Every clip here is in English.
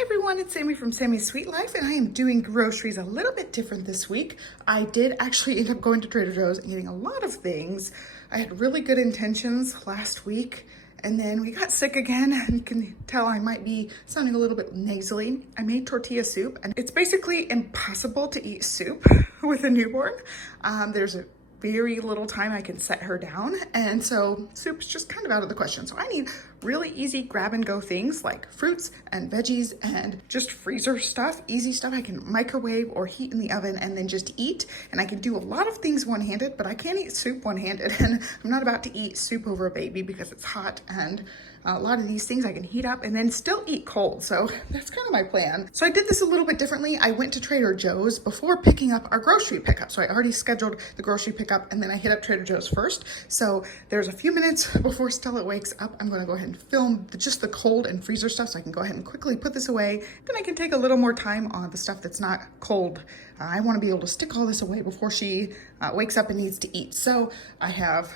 Everyone, it's Sami from Sami's Sweet Life, and I am doing groceries a little bit different this week. I did actually end up going to TraderJoe's and getting a lot of things. I had really good intentions last week, and then we got sick again, and you can tell I might be sounding a little bit nasally. I made tortilla soup, and it's basically impossible to eat soup with a newborn. There's a very little time I can set her down, and so soup's just kind of out of the question. So I need really easy grab and go things like fruits and veggies and just freezer stuff, easy stuff I can microwave or heat in the oven and then just eat. And I can do a lot of things one-handed, but I can't eat soup one-handed, and I'm not about to eat soup over a baby because it's hot, and a lot of these things I can heat up and then still eat cold. So that's kind of my plan. So I did this a little bit differently. I went to TraderJoe's before picking up our grocery pickup. So I already scheduled the grocery pickup, and then I hit up TraderJoe's first. So there's a few minutes before Stella wakes up. I'm going to go ahead and film just the cold and freezer stuff so I can go ahead and quickly put this away. Then I can take a little more time on the stuff that's not cold. I want to be able to stick all this away before she wakes up and needs to eat. So I have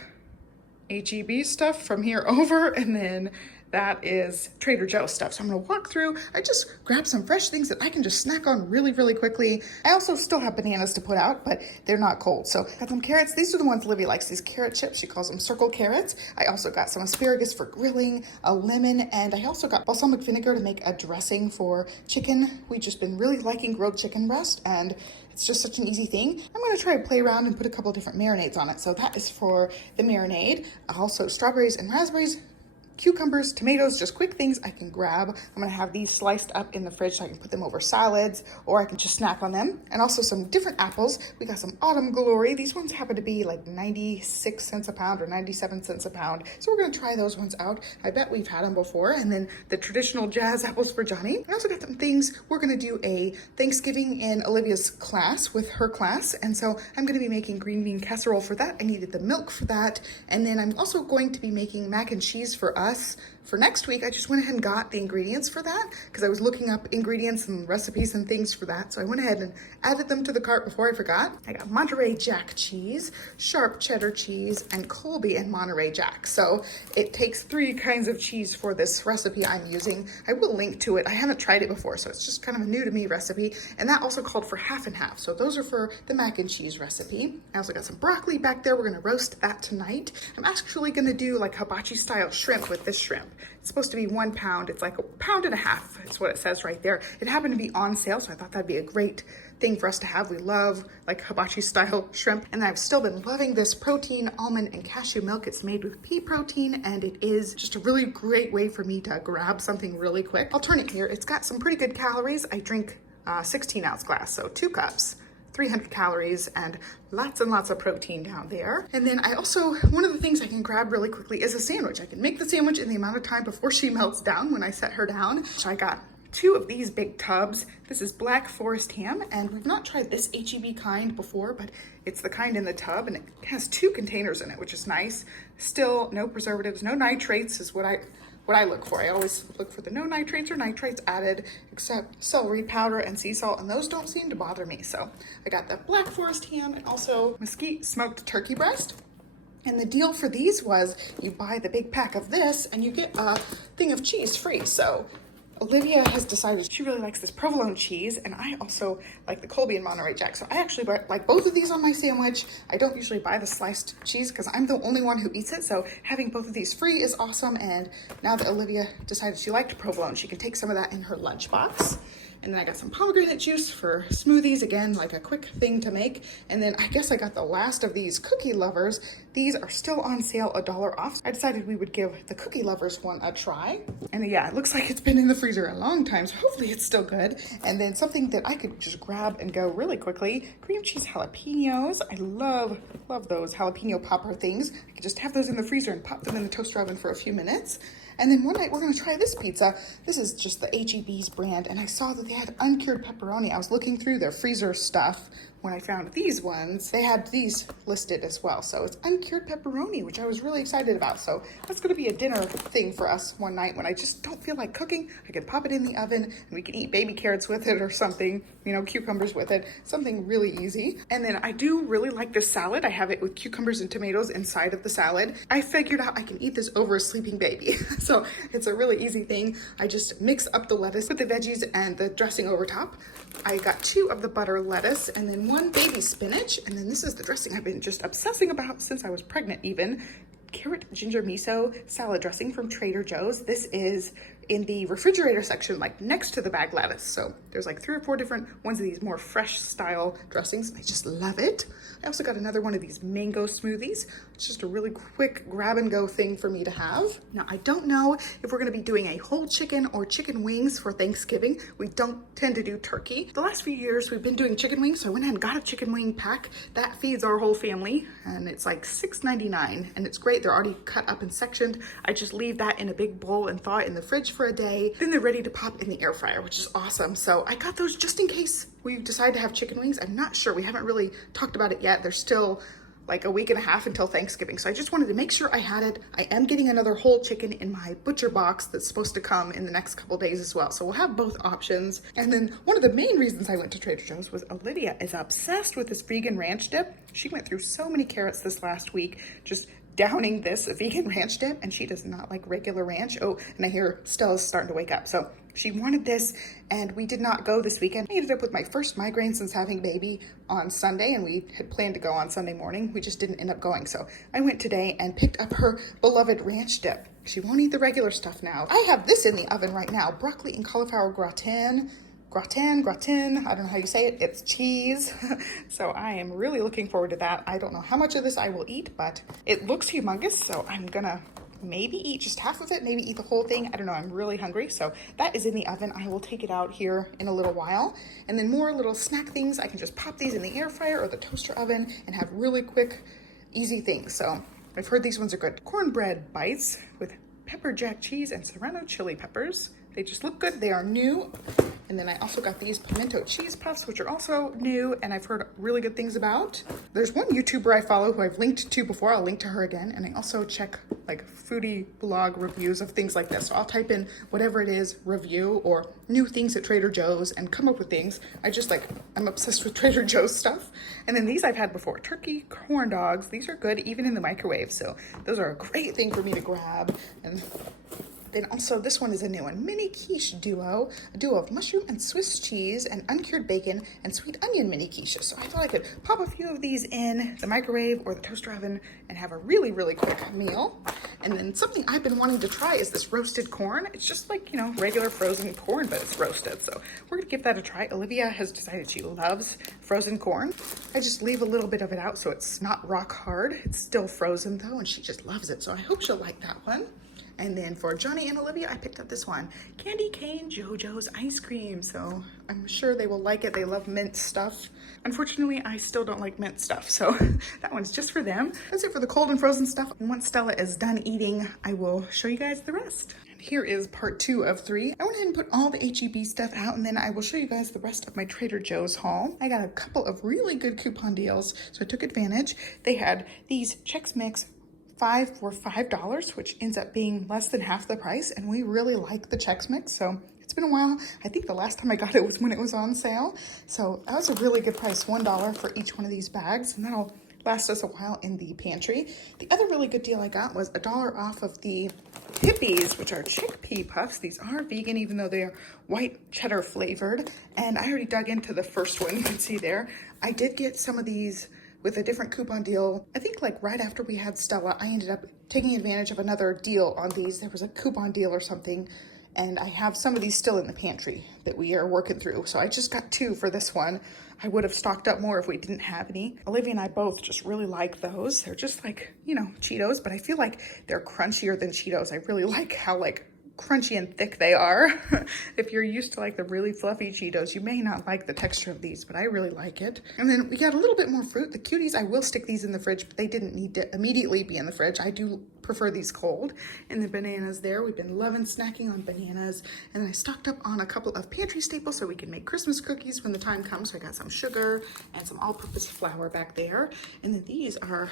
HEB stuff from here over, and then that is TraderJoe stuff. So I'm gonna walk through. I just grabbed some fresh things that I can just snack on really, really quickly. I also still have bananas to put out, but they're not cold. So got some carrots. These are the ones Olivia likes, these carrot chips. She calls them circle carrots. I also got some asparagus for grilling, a lemon, and I also got balsamic vinegar to make a dressing for chicken. We've just been really liking grilled chicken breast, and it's just such an easy thing. I'm gonna try to play around and put a couple different marinades on it. So that is for the marinade. Also strawberries and raspberries, cucumbers, tomatoes, just quick things I can grab. I'm gonna have these sliced up in the fridge so I can put them over salads, or I can just snack on them. And also some different apples. We got some Autumn Glory. These ones happen to be like 96 cents a pound or 97 cents a pound. So we're gonna try those ones out. I bet we've had them before. And then the traditional jazz apples for Johnny. I also got some things. We're gonna do a Thanksgiving in Olivia's class with her class. And so I'm gonna be making green bean casserole for that. I needed the milk for that. And then I'm also going to be making mac and cheese for us for next week. I just went ahead and got the ingredients for that because I was looking up ingredients and recipes and things for that. So I went ahead and added them to the cart before I forgot. I got Monterey Jack cheese, sharp cheddar cheese, and Colby and Monterey Jack. So it takes 3 kinds of cheese for this recipe I'm using. I will link to it. I haven't tried it before, so it's just kind of a new to me recipe. And that also called for half and half. So those are for the mac and cheese recipe. I also got some broccoli back there. We're gonna roast that tonight. I'm actually gonna do like hibachi style shrimp with this shrimp. It's supposed to be 1 pound. It's like 1.5 pounds. It's what it says right there. It happened to be on sale, so I thought that'd be a great thing for us to have. We love like hibachi style shrimp. And I've still been loving this protein almond and cashew milk. It's made with pea protein, and it is just a really great way for me to grab something really quick. I'll turn it here. It's got some pretty good calories. I drink 16-ounce glass, so 2 cups. 300 calories and lots of protein down there. And then I also, one of the things I can grab really quickly is a sandwich. I can make the sandwich in the amount of time before she melts down when I set her down. So I got 2 of these big tubs. This is Black Forest ham, and we've not tried this HEB kind before, but it's the kind in the tub, and it has 2 containers in it, which is nice. Still no preservatives, no nitrates is what I look for. I always look for the no nitrates or nitrates added, except celery powder and sea salt, and those don't seem to bother me. So I got the Black Forest ham and also Mesquite smoked turkey breast. And the deal for these was you buy the big pack of this and you get a thing of cheese free. So Olivia has decided she really likes this provolone cheese, and I also like the Colby and Monterey Jack. So I actually like both of these on my sandwich. I don't usually buy the sliced cheese because I'm the only one who eats it. So having both of these free is awesome. And now that Olivia decided she liked provolone, she can take some of that in her lunchbox. And then I got some pomegranate juice for smoothies, again, like a quick thing to make. And then I guess I got the last of these cookie lovers. These are still on sale, $1 off. I decided we would give the cookie lovers one a try. And yeah, it looks like it's been in the freezer a long time, so hopefully it's still good. And then something that I could just grab and go really quickly, cream cheese jalapenos. I love those jalapeno popper things. I could just have those in the freezer and pop them in the toaster oven for a few minutes. And then one night we're gonna try this pizza. This is just the HEB's brand, and I saw that they had uncured pepperoni. I was looking through their freezer stuff when I found these ones, they had these listed as well. So it's uncured pepperoni, which I was really excited about. So that's gonna be a dinner thing for us one night when I just don't feel like cooking. I can pop it in the oven and we can eat baby carrots with it or something, you know, cucumbers with it, something really easy. And then I do really like this salad. I have it with cucumbers and tomatoes inside of the salad. I figured out I can eat this over a sleeping baby. So it's a really easy thing. I just mix up the lettuce with the veggies and the dressing over top. I got 2 of the butter lettuce and then 1 baby spinach. And then this is the dressing I've been just obsessing about since I was pregnant even. Carrot ginger miso salad dressing from Trader Joe's. This is in the refrigerator section, like next to the bag lettuce. So there's like 3 or 4 different ones of these more fresh style dressings. I just love it. I also got another one of these mango smoothies. It's just a really quick grab and go thing for me to have. Now, I don't know if we're gonna be doing a whole chicken or chicken wings for Thanksgiving. We don't tend to do turkey. The last few years we've been doing chicken wings, so I went ahead and got a chicken wing pack that feeds our whole family, and it's like $6.99, and it's great. They're already cut up and sectioned. I just leave that in a big bowl and thaw it in the fridge for a day. Then they're ready to pop in the air fryer, which is awesome. So I got those just in case we decide to have chicken wings. I'm not sure. We haven't really talked about it yet. There's still like a week and a half until Thanksgiving. So I just wanted to make sure I had it. I am getting another whole chicken in my butcher box that's supposed to come in the next couple days as well. So we'll have both options. And then one of the main reasons I went to Trader Joe's was Olivia is obsessed with this vegan ranch dip. She went through so many carrots this last week, just downing this vegan ranch dip, and she does not like regular ranch. Oh, and I hear Stella's starting to wake up. So she wanted this, and we did not go this weekend. I ended up with my first migraine since having baby on Sunday, and we had planned to go on Sunday morning. We just didn't end up going. So I went today and picked up her beloved ranch dip. She won't eat the regular stuff now. I have this in the oven right now, broccoli and cauliflower gratin, I don't know how you say it. It's cheese. So I am really looking forward to that. I don't know how much of this I will eat, but it looks humongous. So I'm gonna maybe eat just half of it, maybe eat the whole thing. I don't know, I'm really hungry. So that is in the oven. I will take it out here in a little while. And then more little snack things. I can just pop these in the air fryer or the toaster oven and have really quick, easy things. So I've heard these ones are good. Cornbread Bites with pepper jack cheese and serrano chili peppers. They just look good. They are new. And then I also got these pimento cheese puffs, which are also new and I've heard really good things about. There's one YouTuber I follow who I've linked to before. I'll link to her again. And I also check like foodie blog reviews of things like this. So I'll type in whatever it is, review or new things at Trader Joe's and come up with things. I'm obsessed with Trader Joe's stuff. And then these I've had before, turkey corn dogs. These are good even in the microwave. So those are a great thing for me to grab. And then also this one is a new one, mini quiche duo, a duo of mushroom and Swiss cheese and uncured bacon and sweet onion mini quiche. So I thought I could pop a few of these in the microwave or the toaster oven and have a really, really quick meal. And then something I've been wanting to try is this roasted corn. It's just like, you know, regular frozen corn, but it's roasted. So we're gonna give that a try. Olivia has decided she loves frozen corn. I just leave a little bit of it out so it's not rock hard. It's still frozen though, and she just loves it. So I hope she'll like that one. And then for Johnny and Olivia, I picked up this one, Candy Cane JoJo's ice cream. So I'm sure they will like it. They love mint stuff. Unfortunately, I still don't like mint stuff. So that one's just for them. That's it for the cold and frozen stuff. And once Stella is done eating, I will show you guys the rest. And here is part 2 of 3. I went ahead and put all the HEB stuff out, and then I will show you guys the rest of my Trader Joe's haul. I got a couple of really good coupon deals, so I took advantage. They had these Chex Mix 5 for $5, which ends up being less than half the price, and we really like the Chex Mix, so it's been a while. I think the last time I got it was when it was on sale, so that was a really good price, $1 for each one of these bags, and that'll last us a while in the pantry. The other really good deal I got was $1 off of the Hippies, which are Chickpea Puffs. These are vegan, even though they are white cheddar flavored, and I already dug into the first one. You can see there. I did get some of these with a different coupon deal. I think like right after we had Stella, I ended up taking advantage of another deal on these. There was a coupon deal or something, and I have some of these still in the pantry that we are working through. So I just got 2 for this one. I would have stocked up more if we didn't have any. Olivia and I both just really like those. They're just like, you know, Cheetos, but I feel like they're crunchier than Cheetos. I really like how like crunchy and thick they are. If you're used to like the really fluffy Cheetos, you may not like the texture of these, but I really like it. And then we got a little bit more fruit. The cuties, I will stick these in the fridge, but they didn't need to immediately be in the fridge. I do prefer these cold. And the bananas there, we've been loving snacking on bananas. And then I stocked up on a couple of pantry staples so we can make Christmas cookies when the time comes. So I got some sugar and some all-purpose flour back there. And then these are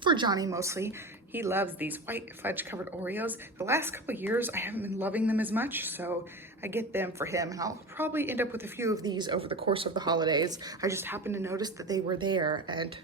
for Johnny mostly. He loves these white fudge covered Oreos. The last couple of years, I haven't been loving them as much, so I get them for him. And I'll probably end up with a few of these over the course of the holidays. I just happened to notice that they were there, and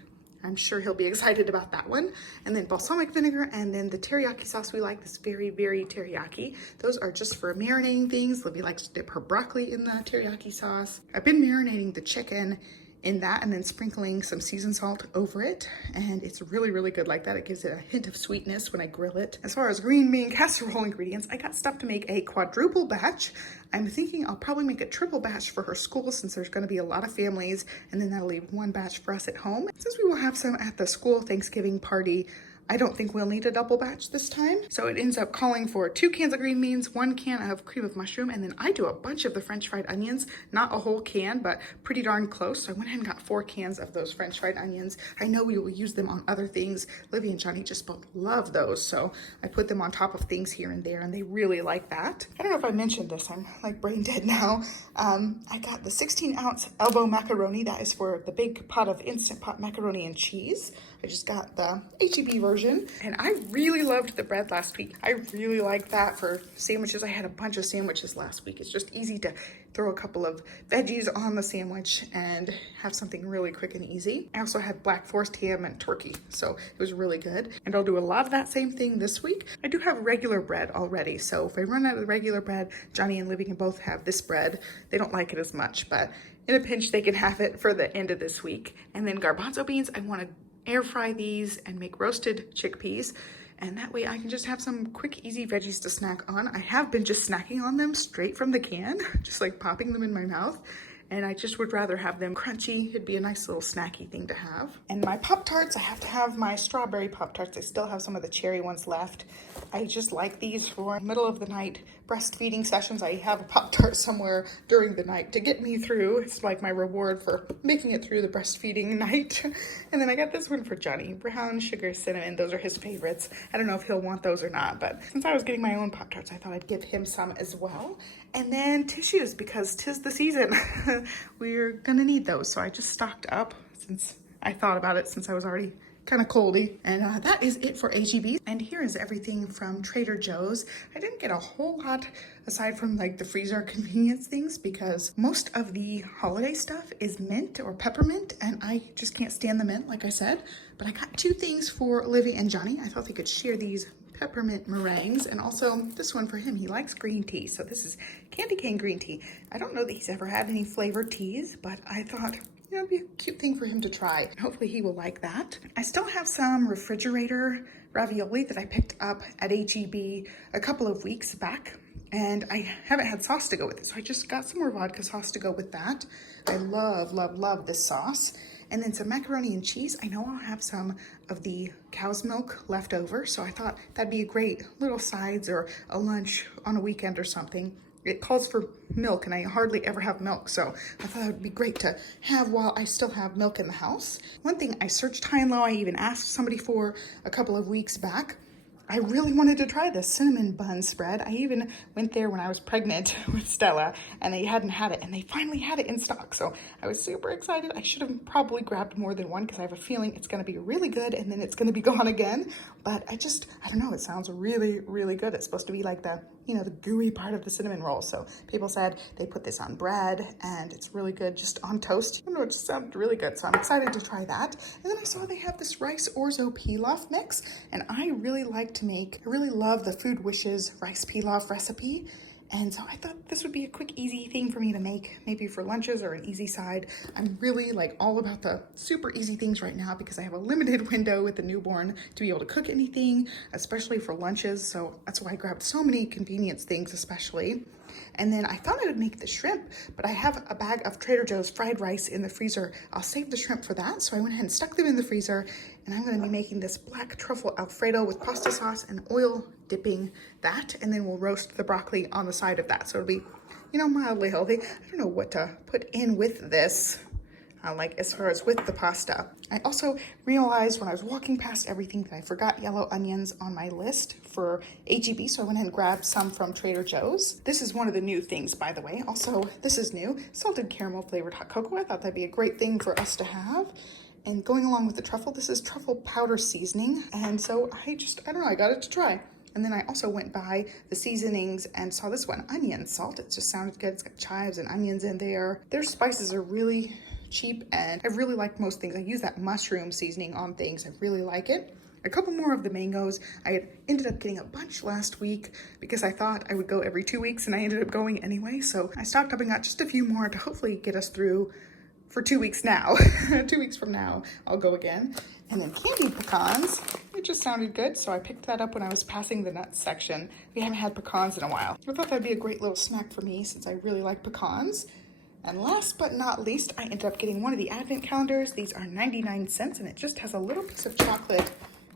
I'm sure he'll be excited about that one. And then balsamic vinegar, and then the teriyaki sauce we like, this very, very teriyaki. Those are just for marinating things. Olivia likes to dip her broccoli in the teriyaki sauce. I've been marinating the chicken in that and then sprinkling some seasoned salt over it, and it's really, really good like that. It gives it a hint of sweetness when I grill it. As far as green bean casserole ingredients, I got stuff to make a quadruple batch. I'm thinking I'll probably make a triple batch for her school since there's going to be a lot of families, and then that'll leave one batch for us at home. Since we will have some at the school Thanksgiving party, I don't think we'll need a double batch this time. So it ends up calling for 2 cans of green beans, 1 can of cream of mushroom, and then I do a bunch of the French fried onions, not a whole can, but pretty darn close. So I went ahead and got 4 cans of those French fried onions. I know we will use them on other things. Olivia and Johnny just both love those. So I put them on top of things here and there, and they really like that. I don't know if I mentioned this, I'm like brain dead now. I got the 16-ounce elbow macaroni. That is for the big pot of Instant Pot macaroni and cheese. I just got the H-E-B version, and I really loved the bread last week. I really like that for sandwiches. I had a bunch of sandwiches last week. It's just easy to throw a couple of veggies on the sandwich and have something really quick and easy. I also had Black Forest ham and turkey, so it was really good. And I'll do a lot of that same thing this week. I do have regular bread already, so if I run out of the regular bread, Johnny and Libby can both have this bread. They don't like it as much, but in a pinch, they can have it for the end of this week. And then garbanzo beans, I want to air fry these and make roasted chickpeas, and that way I can just have some quick easy veggies to snack on. I have been just snacking on them straight from the can, just like popping them in my mouth, and I just would rather have them crunchy. It'd be a nice little snacky thing to have. And my Pop-Tarts, I have to have my strawberry Pop-Tarts. I still have some of the cherry ones left. I just like these for middle of the night breastfeeding sessions. I have a Pop-Tart somewhere during the night to get me through. It's like my reward for making it through the breastfeeding night. And then I got this one for Johnny, brown sugar cinnamon. Those are his favorites. I don't know if he'll want those or not, but since I was getting my own Pop-Tarts, I thought I'd give him some as well. And then tissues, because 'tis the season. We're gonna need those. So I just stocked up since I thought about it, since I was already kind of coldy. And that is it for H-E-B. And here is everything from Trader Joe's. I didn't get a whole lot aside from like the freezer convenience things, because most of the holiday stuff is mint or peppermint, and I just can't stand the mint, like I said. But I got 2 things for Olivia and Johnny. I thought they could share these peppermint meringues, and also this one for him. He likes green tea, so this is candy cane green tea. I don't know that he's ever had any flavored teas, but I thought, you know, it'd be a cute thing for him to try. Hopefully he will like that. I still have some refrigerator ravioli that I picked up at H-E-B a couple of weeks back, and I haven't had sauce to go with it, so I just got some more vodka sauce to go with that. I love, love, love this sauce. And then some macaroni and cheese. I know I'll have some of the cow's milk left over, so I thought that'd be a great little sides or a lunch on a weekend or something. It calls for milk, and I hardly ever have milk, so I thought it would be great to have while I still have milk in the house. One thing I searched high and low, I even asked somebody for a couple of weeks back. I really wanted to try this cinnamon bun spread. I even went there when I was pregnant with Stella, and they hadn't had it, and they finally had it in stock. So I was super excited. I should have probably grabbed more than one, because I have a feeling it's going to be really good and then it's going to be gone again. But I don't know, it sounds really, really good. It's supposed to be like the, you know, the gooey part of the cinnamon roll. So people said they put this on bread, and it's really good just on toast. I don't know, it just sounded really good. So I'm excited to try that. And then I saw they have this rice Orzo pilaf mix, and I really love the Food Wishes rice pilaf recipe. And so I thought this would be a quick, easy thing for me to make, maybe for lunches or an easy side. I'm really like all about the super easy things right now, because I have a limited window with the newborn to be able to cook anything, especially for lunches. So that's why I grabbed so many convenience things, especially. And then I thought I would make the shrimp, but I have a bag of Trader Joe's fried rice in the freezer. I'll save the shrimp for that. So I went ahead and stuck them in the freezer, and I'm gonna be making this black truffle Alfredo with pasta sauce and oil dipping that. And then we'll roast the broccoli on the side of that. So it'll be, you know, mildly healthy. I don't know what to put in with this. Like as far as with the pasta. I also realized when I was walking past everything that I forgot yellow onions on my list for HEB, so I went ahead and grabbed some from Trader Joe's. This is one of the new things, by the way. Also, this is new, salted caramel flavored hot cocoa. I thought that'd be a great thing for us to have. And going along with the truffle, this is truffle powder seasoning. And so I don't know, I got it to try. And then I also went by the seasonings and saw this one, onion salt. It just sounded good. It's got chives and onions in there. Their spices are really cheap, and I really like most things. I use that mushroom seasoning on things. I really like it. A couple more of the mangoes. I had ended up getting a bunch last week because I thought I would go every 2 weeks, and I ended up going anyway. So I stocked up and got just a few more to hopefully get us through for 2 weeks now. 2 weeks from now, I'll go again. And then candied pecans. It just sounded good, so I picked that up when I was passing the nuts section. We haven't had pecans in a while. I thought that'd be a great little snack for me since I really like pecans. And last but not least, I ended up getting one of the advent calendars. These are 99 cents, and it just has a little piece of chocolate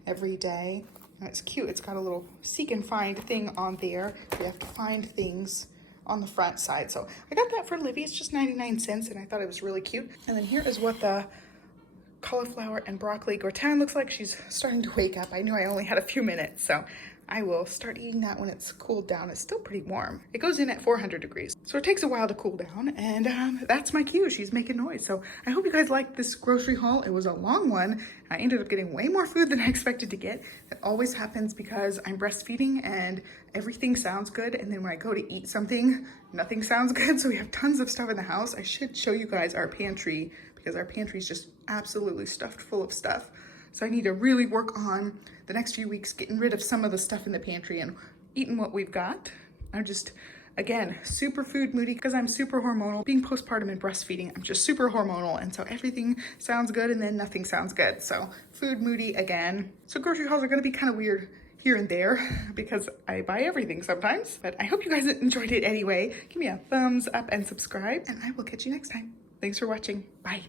every day. And it's cute. It's got a little seek and find thing on there. You have to find things on the front side. So I got that for Olivia. It's just 99 cents, and I thought it was really cute. And then here is what the cauliflower and broccoli gratin looks like. She's starting to wake up. I knew I only had a few minutes, so I will start eating that when it's cooled down. It's still pretty warm. It goes in at 400 degrees. So it takes a while to cool down, and that's my cue. She's making noise. So I hope you guys liked this grocery haul. It was a long one. I ended up getting way more food than I expected to get. That always happens because I'm breastfeeding and everything sounds good. And then when I go to eat something, nothing sounds good. So we have tons of stuff in the house. I should show you guys our pantry because our pantry is just absolutely stuffed full of stuff. So I need to really work on the next few weeks getting rid of some of the stuff in the pantry and eating what we've got. I'm just, again, super food moody because I'm super hormonal. Being postpartum and breastfeeding, I'm just super hormonal. And so everything sounds good and then nothing sounds good. So food moody again. So grocery hauls are gonna be kind of weird here and there because I buy everything sometimes. But I hope you guys enjoyed it anyway. Give me a thumbs up and subscribe, and I will catch you next time. Thanks for watching. Bye.